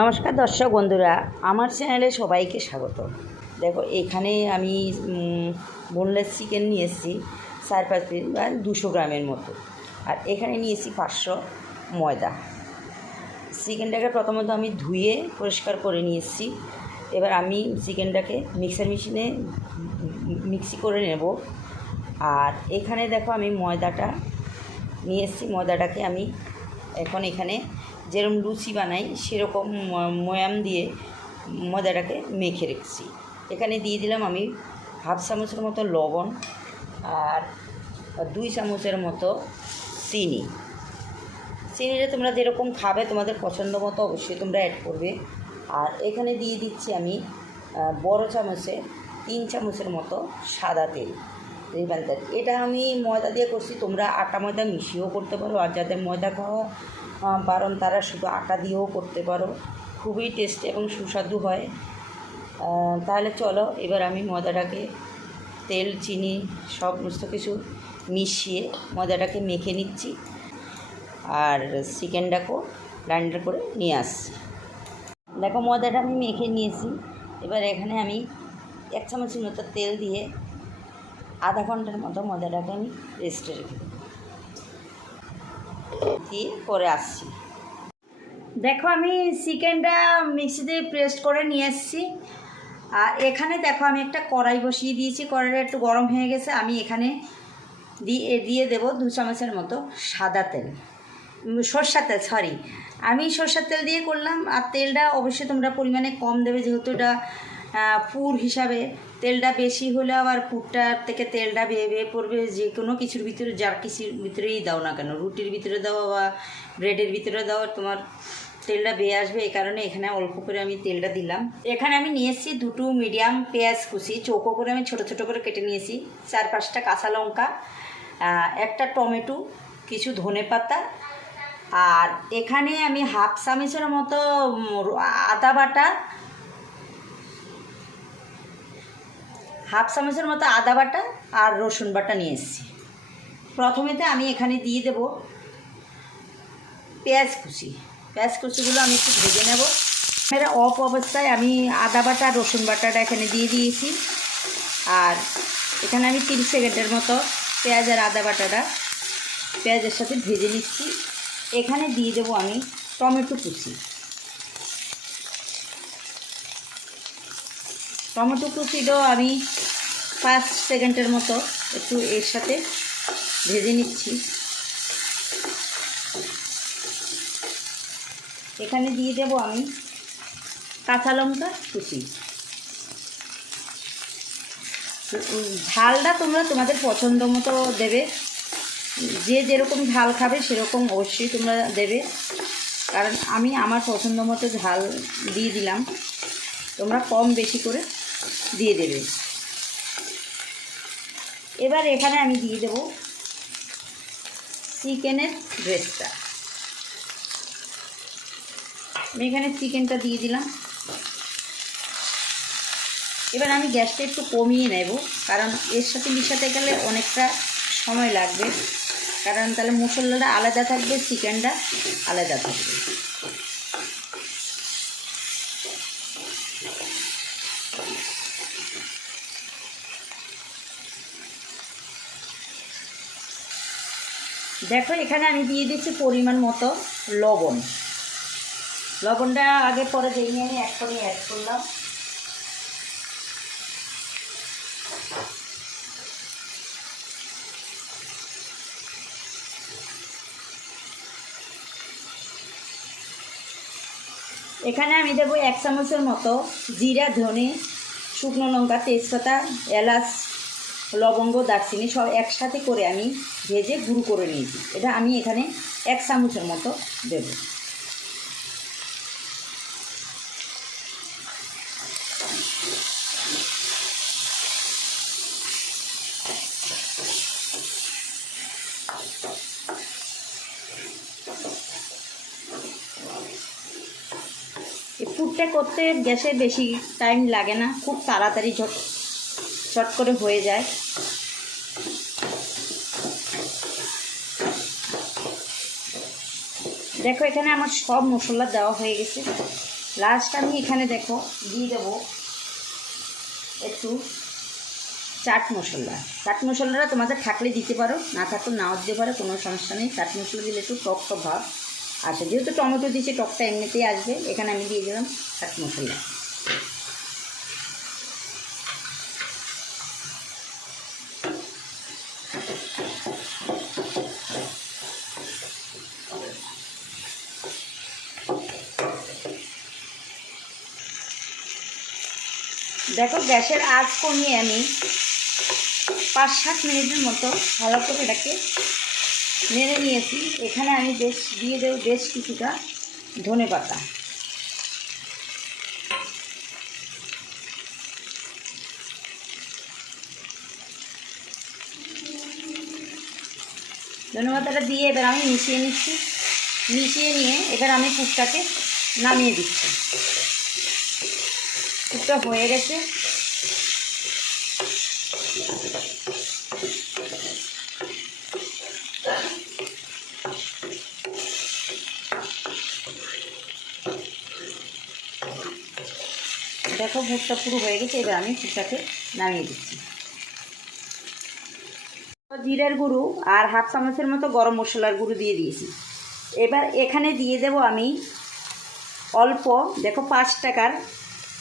নমস্কার দর্শক বন্ধুরা, আমার চ্যানেলে সবাইকে স্বাগত। দেখো এখানে আমি বোনলেস চিকেন নিয়ে এসেছি 4-5 পিস বা 200 গ্রামের মতো। আর এখানে নিয়েছি 500 ময়দা। চিকেনটাকে প্রথমত আমি ধুয়ে পরিষ্কার করে নিয়ে এসেছি। এবার আমি চিকেনটাকে মিক্সার মেশিনে মিক্সি করে নেব। আর এখানে দেখো আমি ময়দাটা নিয়ে এসেছি। ময়দাটাকে আমি এখন এখানে যেরকম লুচি বানাই সেরকম ময়াম দিয়ে ময়দাটাকে মেখে রেখেছি। এখানে দিয়ে দিলাম আমি হাফ চামচের মতো লবণ আর 2 চামচের মতো চিনি। চিনিটা তোমরা যেরকম খাবে তোমাদের পছন্দ মতো অবশ্যই তোমরা অ্যাড করবে। আর এখানে দিয়ে দিচ্ছি আমি বড় চামচে 3 চামচের মতো সাদা তেল, রিফাইন তেল। এটা আমি ময়দা দিয়ে করছি, তোমরা আটা ময়দা মিশিয়েও করতে পারো। আর যাদের ময়দা খাওয়া বারণ তারা শুধু আটা দিয়েও করতে পারো, খুবই টেস্টি এবং সুস্বাদু হয়। তাহলে চলো এবার আমি ময়দাটাকে তেল চিনি সমস্ত কিছু মিশিয়ে ময়দাটাকে মেখে নিচ্ছি আর চিকেনটাকেও গ্রাইন্ডার করে নিয়ে আসছি। দেখো ময়দাটা আমি মেখে নিয়েছি। এবার এখানে আমি 1 চামচের মতো তেল দিয়ে আধা ঘন্টার মতো ময়দাটাকে আমি রেস্টে রেখে দেবো, দিয়ে পরে আসছি। দেখো আমি চিকেনটা মিক্সিতে পেস্ট করে নিয়ে এসেছি। আর এখানে দেখো আমি একটা কড়াই বসিয়ে দিয়েছি। কড়াইটা একটু গরম হয়ে গেছে। আমি এখানে দিয়ে দেবো 2 চামচের মতো সাদা তেল, সরষের তেল, আমি সরষের তেল দিয়ে করলাম। আর তেলটা অবশ্যই তোমরা পরিমাণে কম দেবে, যেহেতু এটা পুর হিসাবে। তেলটা বেশি হলে আবার পুরটার থেকে তেলটা বেয়ে পড়বে। যে কোনো কিছুর ভিতরে, যার কিছুর ভিতরেই দাও না কেন, রুটির ভিতরে দাও বা ব্রেডের ভিতরে দাও, তোমার তেলটা বেয়ে আসবে। এই কারণে এখানে অল্প করে আমি তেলটা দিলাম। এখানে আমি নিয়ে এসেছি 2 মিডিয়াম পেঁয়াজ কুচি, চৌকো করে আমি ছোটো ছোটো করে কেটে নিয়েছি, 4-5টা কাঁচা লঙ্কা, একটা টমেটো, কিছু ধনেপাতা। আর এখানে আমি হাফ চামচের মতো আদা বাটা, আর রসুন বাটা নিয়ে এসেছি। প্রথমেতে আমি এখানে দিয়ে দেব পেঁয়াজ কুচিগুলো আমি একটু ভেজে নেব। এর অফ অবস্থায় আমি আদা বাটা রসুন বাটাটা এখানে দিয়ে দিয়েছি। আর এখানে আমি 30 সেকেন্ডের মতো পেঁয়াজ আর আদা বাটাটা পেঁয়াজের সাথে ভেজে নিচ্ছি। এখানে দিয়ে দেবো আমি টমেটো কুচিটাও আমি 5 সেকেন্ডের মতো একটু এর সাথে ভেজে নিচ্ছি। এখানে দিয়ে দেব আমি কাঁচা লঙ্কা কুচি। ঝালটা তোমরা তোমাদের পছন্দ মতো দেবে, যে যেরকম ঝাল খাবে সেরকম অবশ্যই তোমরা দেবে। কারণ আমি আমার পছন্দ মতো ঝাল দিয়ে দিলাম, তোমরা কম বেশি করে দিয়ে দেবে। এবার এখানে আমি দিয়ে দেব চিকেনের ব্রেস্টটা। আমি এখানে চিকেনটা দিয়ে দিলাম। এবার আমি গ্যাসটা একটু কমিয়ে নেব, কারণ এর সাথে মিশাতে গেলে অনেকটা সময় লাগবে। কারণ তাহলে মশলাটা আলাদা থাকবে, চিকেনটা আলাদা থাকবে। দেখো এখানে আমি দিয়ে দিচ্ছি পরিমাণ মতো লবণ। লবণটা আগে পরে দিয়ে আমি এখনই অ্যাড করলাম। এখানে আমি দেবো 1 চামচের মতো জিরা, ধনে, শুকনো লঙ্কা, তেজপাতা, এলাচ, লবঙ্গ, দারচিনি সব একসাথে করে আমি ভেজে গুঁড়ো করে নিয়েছি। এটা আমি এখানে 1 চামচের মতো দেব। এই পুরটা করতে গ্যাসে বেশি টাইম লাগে না, খুব তাড়াতাড়ি চট করে হয়ে যায়। দেখো এখানে আমার সব মশলা দেওয়া হয়ে গেছে। লাস্ট আমি এখানে দেখো দিয়ে দেবো একটু চাট মশলা। চাট মশলাটা তোমাদের থাকলে দিতে পারো, না থাকলে নাও দিতে পারো, কোনো সমস্যা নেই। চাট মশলা দিলে একটু টক টক ভাব আসে, যেহেতু টমেটো দিয়েছি টকটা এমনিতেই আসবে। এখানে আমি দিয়ে দিলাম চাট মশলা। দেখো গ্যাসের আঁচ কমিয়ে আমি 5-7 মিনিটের মতো ভালো করে এটাকে নেড়ে নিয়েছি। এখানে আমি দিয়ে দেবো বেশ কিছুটা ধনেপাতা। ধনেপাতাটা দিয়ে এবার আমি মিশিয়ে নিচ্ছি। মিশিয়ে নিয়ে এবার আমি পুরটাকে নামিয়ে দিচ্ছি। পুরটা হয়ে গেছে। দেখো পুরটা পুরো হয়ে গেছে। এবার আমি পুরটাকে নামিয়ে দিচ্ছি। জিরার গুঁড়ো আর 1/2 চামচের মতো গরম মশলার গুঁড়ো দিয়ে দিয়েছি। এবার এখানে দিয়ে দেব আমি অল্প, দেখো 5 টাকার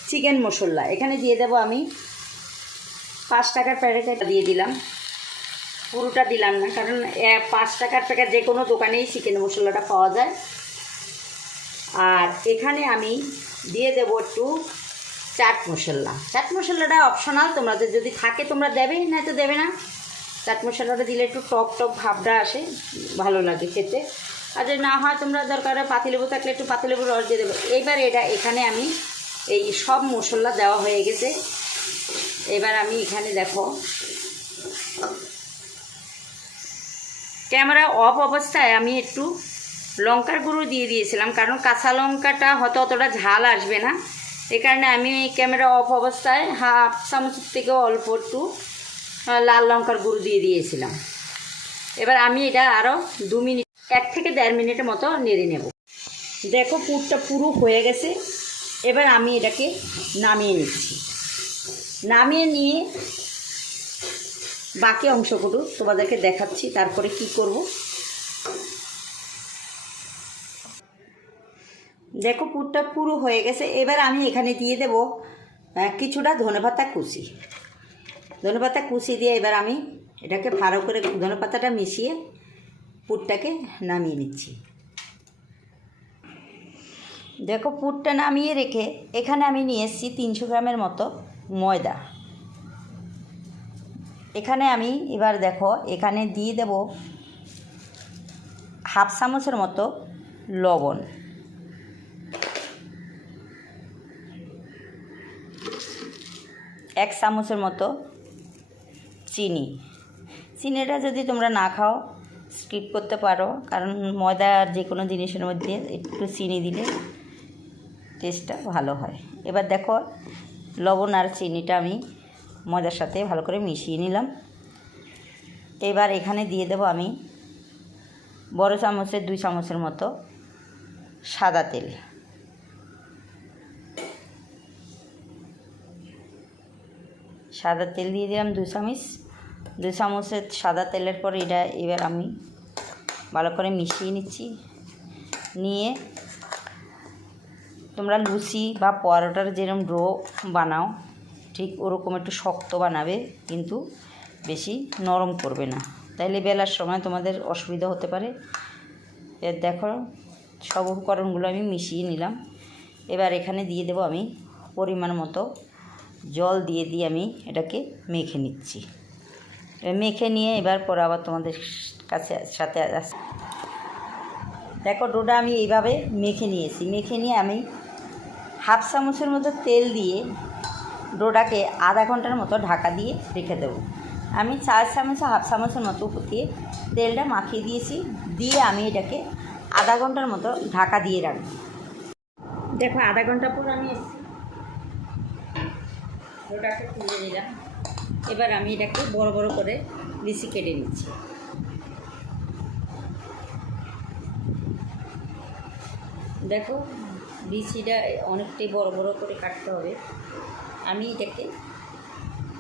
চিকেন মশলা এখানে দিয়ে দেব আমি 5 টাকার প্যাকেট দিয়ে দিলাম। পুরোটা দিলাম না, কারণ 5 টাকার প্যাকেট যে কোনো দোকানেই চিকেন মশলাটা পাওয়া যায়। আর এখানে আমি দিয়ে দেব একটু চাট মশলা। চাট মশলাটা অপশনাল, তোমাদের যদি থাকে তোমরা দেবে, না তো দেবে না। চাট মশলাটা দিলে একটু টক টক ভাবটা আসে, ভালো লাগে খেতে। আর যদি না হয় তোমরা দরকার পাতিলেবু থাকলে একটু পাতিলেবুর রস দিয়ে দেবে। এইবার এখানে আমি এই সব মশলা দেওয়া হয়ে গেছে। এবার আমি এখানে দেখো ক্যামেরা অফ অবস্থায় আমি একটু লঙ্কার গুঁড়ো দিয়ে দিয়েছিলাম, কারণ কাঁচা লঙ্কাটা হয়তো অতটা ঝাল আসবে না। এই কারণে আমি ক্যামেরা অফ অবস্থায় 1/2 চামচের থেকেও অল্প একটু লাল লঙ্কার গুঁড়ো দিয়ে দিয়েছিলাম। এবার আমি এটা আরও 2 মিনিট 1 থেকে 1.5 মিনিটের মতো নেড়ে নেব। দেখো পুরটা পুরো হয়ে গেছে। এবার আমি এটাকে নামিয়ে নিচ্ছি। নামিয়ে নিয়ে বাকি অংশগুলো তোমাদেরকে দেখাচ্ছি, তারপরে কি করব। দেখো পুরটা পুরো হয়ে গেছে। এবার আমি এখানে দিয়ে দেব কিছুটা ধনেপাতা কুচি। ধনেপাতা কুচি দিয়ে এবার আমি এটাকে ভালো করে ধনেপাতাটা মিশিয়ে পুরটাকে নামিয়ে নিচ্ছি। দেখো পুরটা নামিয়ে রেখে এখানে আমি নিয়ে এসেছি 300 গ্রামের মতো ময়দা। এখানে আমি এবার দেখো এখানে দিয়ে দেব 1/2 চামচের মতো লবণ, 1 চামচের মতো চিনি। চিনিটা যদি তোমরা না খাও স্কিপ করতে পারো, কারণ ময়দা আর যে কোনো জিনিসের মধ্যে একটু চিনি দিলে টেস্টটা ভালো হয়। এবার দেখো লবণ আর চিনিটা আমি ময়দার সাথে ভালো করে মিশিয়ে নিলাম। এবার এখানে দিয়ে দেব আমি বড় চামচের 2 চামচের মতো সাদা তেল। সাদা তেল দিয়ে দিলাম 2 চামচ। 2 চামচের সাদা তেলের পর এবার আমি ভালো করে মিশিয়ে নিচ্ছি। নিয়ে তোমরা লুচি বা পরোটার যেরকম ডো বানাও ঠিক ওরকম একটু শক্ত বানাবে, কিন্তু বেশি নরম করবে না, তাইলে বেলার সময় তোমাদের অসুবিধা হতে পারে। এর দেখো সব উপকরণগুলো আমি মিশিয়ে নিলাম। এবার এখানে দিয়ে দেব আমি পরিমাণ মতো জল দিয়ে আমি এটাকে মেখে নিচ্ছি। মেখে নিয়ে এবার পরে আবার তোমাদের সাথে দেখো ডোটা আমি এইভাবে মেখে নিয়েছি। মেখে নিয়ে আমি 1/2 চামচের মতো তেল দিয়ে ডোটাকে আধা ঘন্টার মতো ঢাকা দিয়ে রেখে দেবো। আমি 4 চামচ 1/2 চামচের মতো উপর দিয়ে তেলটা মাখিয়ে দিয়েছি। দিয়ে আমি এটাকে আধা ঘন্টার মতো ঢাকা দিয়ে রাখবো। দেখো আধা ঘন্টা পর আমি ডোটাকে তুলে নিলাম। এবার আমি এটাকে বড় বড় করে লিচি কেটে নিচ্ছি। দেখো বিচিটা অনেকটাই বড় বড় করে কাটতে হবে। আমি এটাকে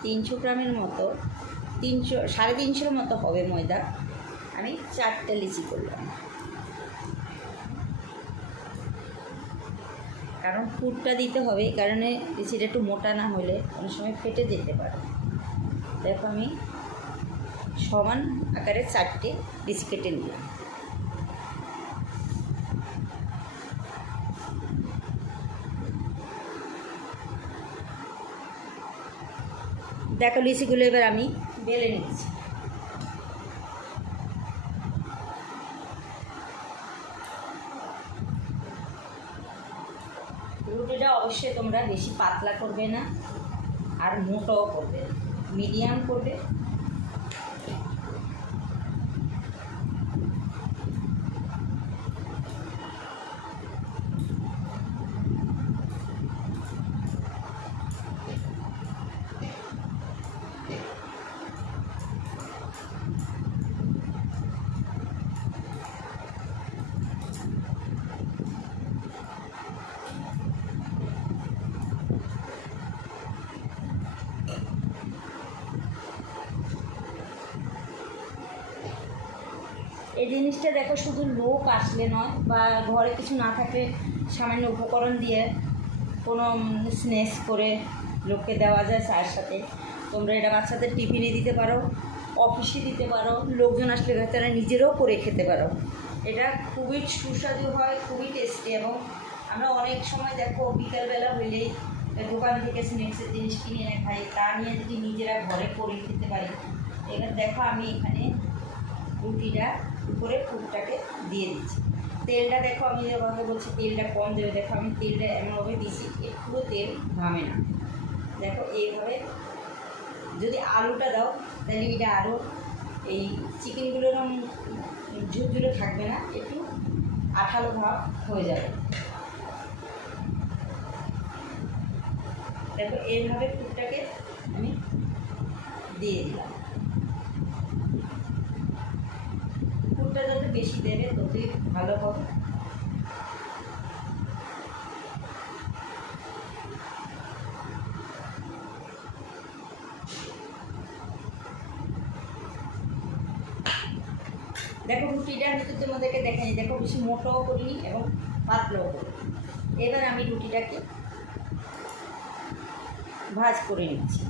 300 গ্রামের মতো, 300-350 মতো হবে ময়দা, আমি 4টে লিচি করলাম। কারণ পুরটা দিতে হবে, এই কারণে লিচিটা একটু মোটা না হলে অনেক সময় ফেটে যেতে পারে। দেখো আমি সমান আকারে 4টে লিচি কেটে নিলাম। দেখো লিচিগুলো এবার আমি বেলে নিচ্ছি। রুটিটা অবশ্যই তোমরা বেশি পাতলা করবে না আর মোটাও করবে না, মিডিয়াম করবে। এই জিনিসটা দেখো শুধু লোক আসলে নয় বা ঘরে কিছু না থাকলে সামান্য উপকরণ দিয়ে কোনো স্ন্যাক্স করে লোককে দেওয়া যায় চায়ের সাথে। তোমরা এটা বাচ্চাদের টিফিনে দিতে পারো, অফিসে দিতে পারো, লোকজন আসলে তারা নিজেরাও করে খেতে পারো। এটা খুবই সুস্বাদু হয়, খুবই টেস্টি। এবং আমরা অনেক সময় দেখো বিকালবেলা হইলেই দোকান থেকে স্ন্যাক্সের জিনিস কিনে এনে খাই, তা নিয়ে যদি নিজেরা ঘরে করে খেতে পারি। এবার দেখো আমি এখানে রুটিটা উপরে পুরটাকে দিয়ে দিচ্ছি। তেলটা দেখো আমি যেভাবে বলছি তেলটা কম দেবে, দেখো আমি তেলটা এমনভাবে দিচ্ছি একটুও তেল ঘামে না। দেখো এইভাবে যদি আলুটা দাও তাহলে এটা আরও এই চিকেনগুলোর ঝুরঝুরে থাকবে না, একটু আঠালো ভাব হয়ে যাবে। দেখো এইভাবে পুরটাকে আমি দিয়ে দিলাম। পুরটা যত বেশি দেবে ততই ভালো হবে। দেখো রুটিটা আমি তো তোমাদেরকে দেখাই, দেখো বেশি মোটাও করিনি এবং পাতলাও করিনি। এবার আমি রুটিটাকে ভাজ করে নিচ্ছি।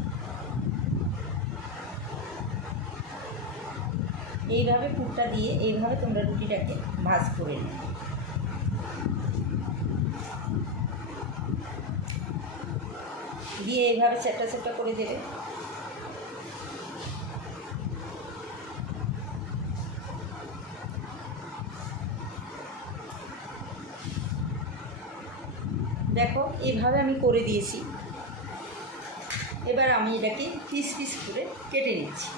এইভাবে পুরটা দিয়ে এইভাবে তোমরা রুটিটাকে ভাজ করে নেবে। দিয়ে এইভাবে চ্যাপটা চ্যাপটা করে দেবে। দেখো এইভাবে আমি করে দিয়েছি। এবার আমি এটাকে পিস পিস করে কেটে নিচ্ছি।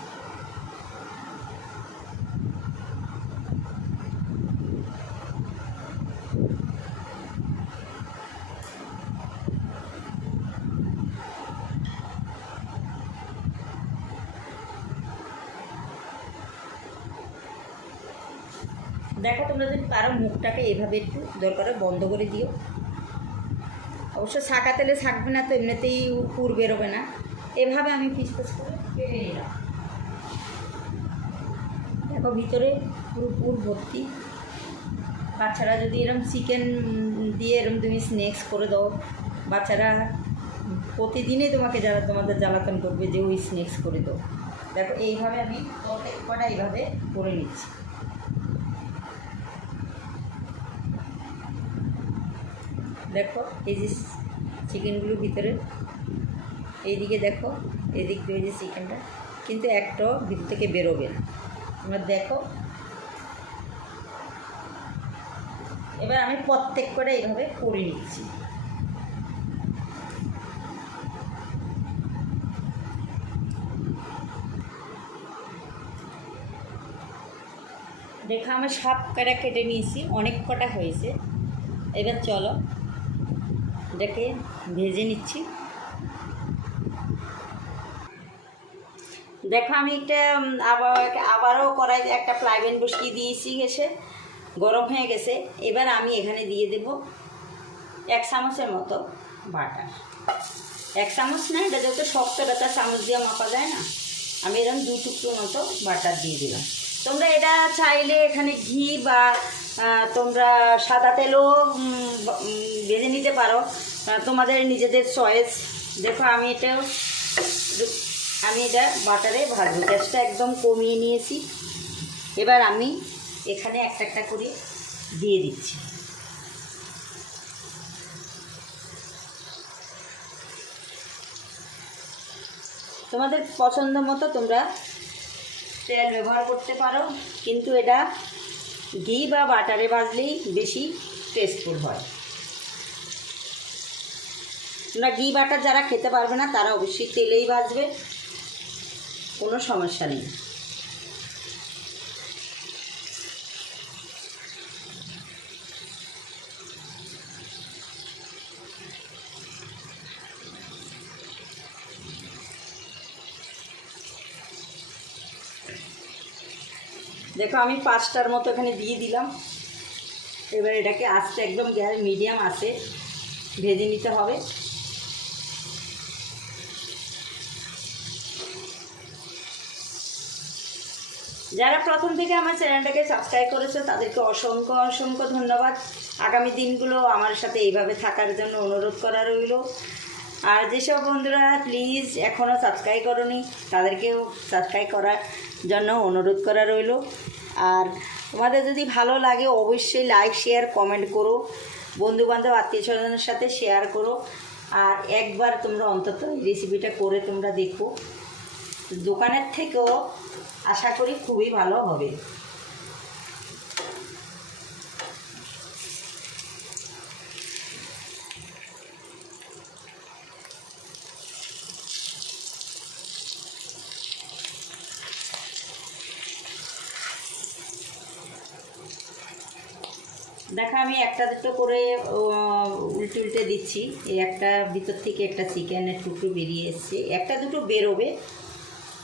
দেখো তোমরা যদি পারো মুখটাকে এভাবে একটু দরকারে বন্ধ করে দিও। অবশ্য ছাঁকা তেলে ছাঁকবে না তো এমনিতেই পুর বেরোবে না। এভাবে আমি পিস পিস করে কেটে নিলাম। দেখো ভিতরে পুরো পুর ভর্তি। বাচ্চারা যদি এরকম চিকেন দিয়ে এরকম তুমি স্ন্যাক্স করে দাও, বাচ্চারা প্রতিদিনই তোমাদের জ্বালাতন করবে যে ওই স্ন্যাক্স করে দাও। দেখো এইভাবে আমি কটা এইভাবে করে নিচ্ছি। দেখো এই যে চিকেনগুলোর ভিতরে এইদিকে দেখো, এদিক দিয়ে যে চিকেনটা কিন্তু একটাও ভিতর থেকে বেরোবে না। তোমরা দেখো এবার আমি প্রত্যেক করে এইভাবে করে নিচ্ছি। দেখো আমি সব কটা কেটে নিয়েছি, অনেক কটা হয়েছে। এবার চলো এটাকে ভেজে নিচ্ছি। দেখো আমি একটা আবারও কড়াইতে একটা ফ্রাই বসিয়ে দিয়েছি, গেছে গরম হয়ে গেছে। এবার আমি এখানে দিয়ে দেব 1 চামচের মতো বাটার, 1 চামচ না, এটা যেহেতু শক্ত, এটা চামচ দিয়ে মাপা যায় না, আমি এরকম 2 টুকরো মতো বাটার দিয়ে দিলাম। তোমরা এটা চাইলে এখানে ঘি বা তোমরা সাদা তেলও ভেজে নিতে পারো, তোমাদের নিজেদের চয়েস। দেখো আমি এটা বাটারে ভাজবো, গ্যাসটা একদম কমিয়ে নিয়েছি। এবার আমি এখানে একটা একটা করে দিয়ে দিচ্ছি। তোমাদের পছন্দ মতো তোমরা তেল ব্যবহার করতে পারো, কিন্তু এটা ঘি বা বাটারে ভাজলেই বেশি টেস্টফুল হয়। তোমরা ঘি বাটার যারা খেতে পারবে না তারা অবশ্যই তেলেই ভাজবে, কোনো সমস্যা নেই। দেখো আমি 5টার মতো এখানে দিয়ে দিলাম। এবার এটাকে আস্তে একদম গ্যাস মিডিয়াম আছে ভেজে নিতে হবে। যারা প্রথম থেকে আমার চ্যানেলটাকে সাবস্ক্রাইব করেছে তাদেরকে অসংখ্য অসংখ্য ধন্যবাদ। আগামী দিনগুলো আমার সাথে এইভাবে থাকার জন্য অনুরোধ করা রইল। আর যেসব বন্ধুরা প্লিজ এখনও সাবস্ক্রাইব করোনি তাদেরকেও সাবস্ক্রাইব করার জন্য অনুরোধ করা রইল। আর তোমাদের যদি ভালো লাগে অবশ্যই লাইক শেয়ার কমেন্ট করো, বন্ধুবান্ধব আত্মীয় স্বজনের সাথে শেয়ার করো। আর একবার তোমরা অন্তত রেসিপিটা করে তোমরা দেখো, দোকানের থেকেও আশা করি খুবই ভালো হবে। দেখো আমি একটা দুটো করে উল্টে উল্টে দিচ্ছি। এই একটা ভিতর থেকে একটা চিকেনের টুকরো বেরিয়ে এসছে, একটা দুটো বেরোবে,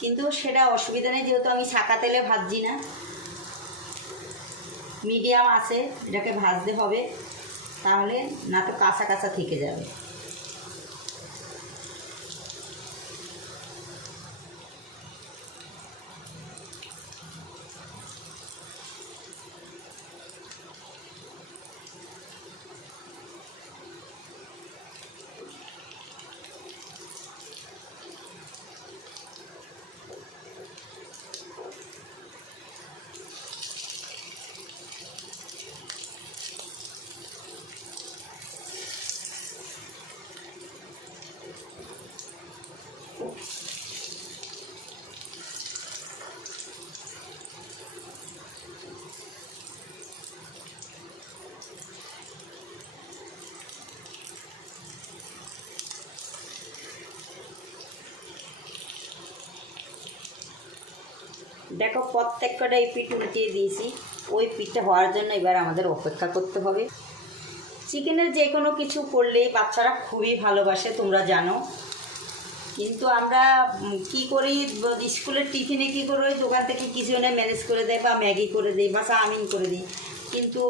কিন্তু সেটা অসুবিধা নেই, যেহেতু আমি ছাকা তেলে ভাজছি না। মিডিয়াম আছে এটাকে ভাজতে হবে, তাহলে না তো কাঁচা কাঁচা থেকে যাবে। দেখো প্রত্যেক কটা এই পিঠ উল্টিয়ে দিয়েছি, ওই পিঠটা হওয়ার জন্য এবার আমাদের অপেক্ষা করতে হবে। চিকেনের যে কোনো কিছু করলেই বাচ্চারা খুবই ভালোবাসে, তোমরা জানো। কিন্তু আমরা কি করি, স্কুলের টিফিনে কী করে ওই দোকান থেকে কিছু এনে ম্যানেজ করে দেয়, বা ম্যাগি করে দিই, বা চাউমিন করে দিই। কিন্তু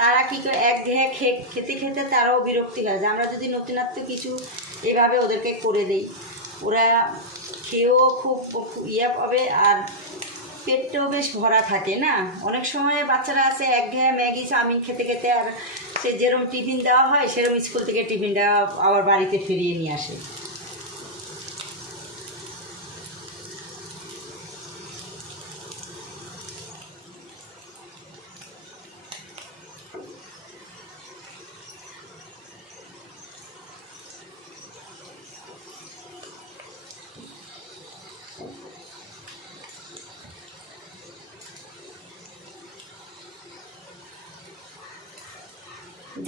তারা কী করে একঘেয়ে খেতে খেতে তারাও বিরক্তি হয়। যে আমরা যদি নতুনত্ব কিছু এভাবে ওদেরকে করে দিই, ওরা খেয়েও খুব ইয়ে পাবে, আর পেটটাও বেশ ভরা থাকে না। অনেক সময় বাচ্চারা আছে একঘেয়ে ম্যাগি চাউমিন খেতে খেতে, আর সে যেরকম টিফিন দেওয়া হয় সেরকম স্কুল থেকে টিফিনটা আবার বাড়িতে ফিরিয়ে নিয়ে আসে।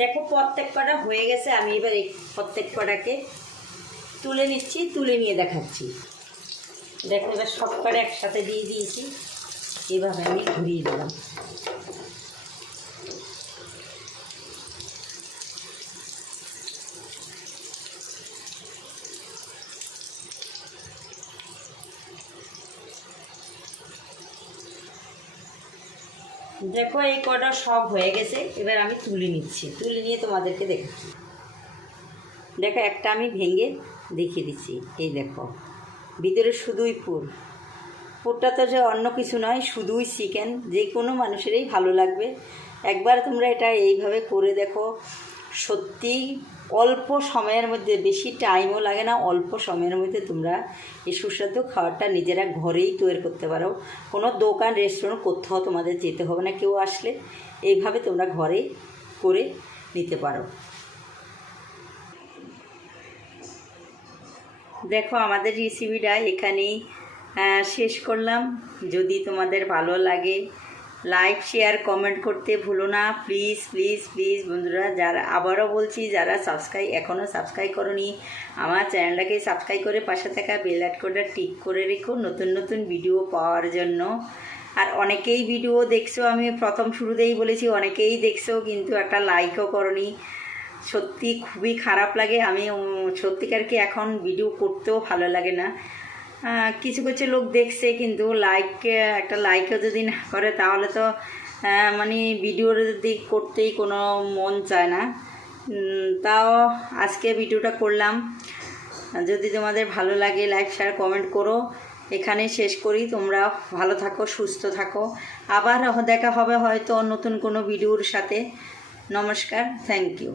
দেখো প্রত্যেক কটা হয়ে গেছে, আমি এবার এই প্রত্যেক কটাকে তুলে নিচ্ছি, তুলে নিয়ে দেখাচ্ছি। দেখো এবার সব কটা একসাথে দিয়ে দিয়েছি, এইভাবে আমি ঘুরিয়ে দিলাম। দেখো এই কটা সব হয়ে গেছে, এবার আমি তুলে নিচ্ছি, তুলে নিয়ে তোমাদেরকে দেখাচ্ছি। দেখো একটা আমি ভেঙে দেখিয়ে দিচ্ছি, এই দেখো ভিতরে শুধুই পুরটা তো যে অন্য কিছু নয়, শুধুই চিকেন। যে কোনো মানুষেরই ভালো লাগবে। একবার তোমরা এটা এইভাবে করে দেখো, সত্যি অল্প সময়ের মধ্যে, বেশি টাইমও লাগে না, অল্প সময়ের মধ্যে তোমরা এই সুস্বাদু খাবারটা নিজেরা ঘরেই তৈরি করতে পারো। কোনো দোকান রেস্টুরেন্ট কোথাও তোমাদের যেতে হবে না, কেউ আসলে এইভাবে তোমরা ঘরেই করে নিতে পারো। দেখো আমাদের রেসিপিটা এখানেই শেষ করলাম। যদি তোমাদের ভালো লাগে লাইক শেয়ার কমেন্ট করতে ভুলো না, প্লিজ প্লিজ প্লিজ বন্ধুরা। যারা, আবারও বলছি, যারা এখনও সাবস্ক্রাইব করোনি আমার চ্যানেলটাকে সাবস্ক্রাইব করে পাশে থাকা বেল আইকনটা টিক করে রেখো নতুন নতুন ভিডিও পাওয়ার জন্য। আর অনেকেই ভিডিও দেখছো, আমি প্রথম শুরুতেই বলেছি অনেকেই দেখছো, কিন্তু একটা লাইকও করোনি। সত্যি খুবই খারাপ লাগে। আমি সত্যিকার কি এখন ভিডিও করতেও ভালো লাগে না। কিছু কিছু লোক দেখছে, কিন্তু একটা লাইকও যদি না করে তাহলে তো মানে ভিডিওর যদি করতেই কোনো মন চায় না। তাও আজকে ভিডিওটা করলাম। যদি তোমাদের ভালো লাগে লাইক শেয়ার কমেন্ট করো। এখানে শেষ করি। তোমরা ভালো থাকো, সুস্থ থাকো। আবার দেখা হবে হয়তো নতুন কোনো ভিডিওর সাথে। নমস্কার, থ্যাংক ইউ।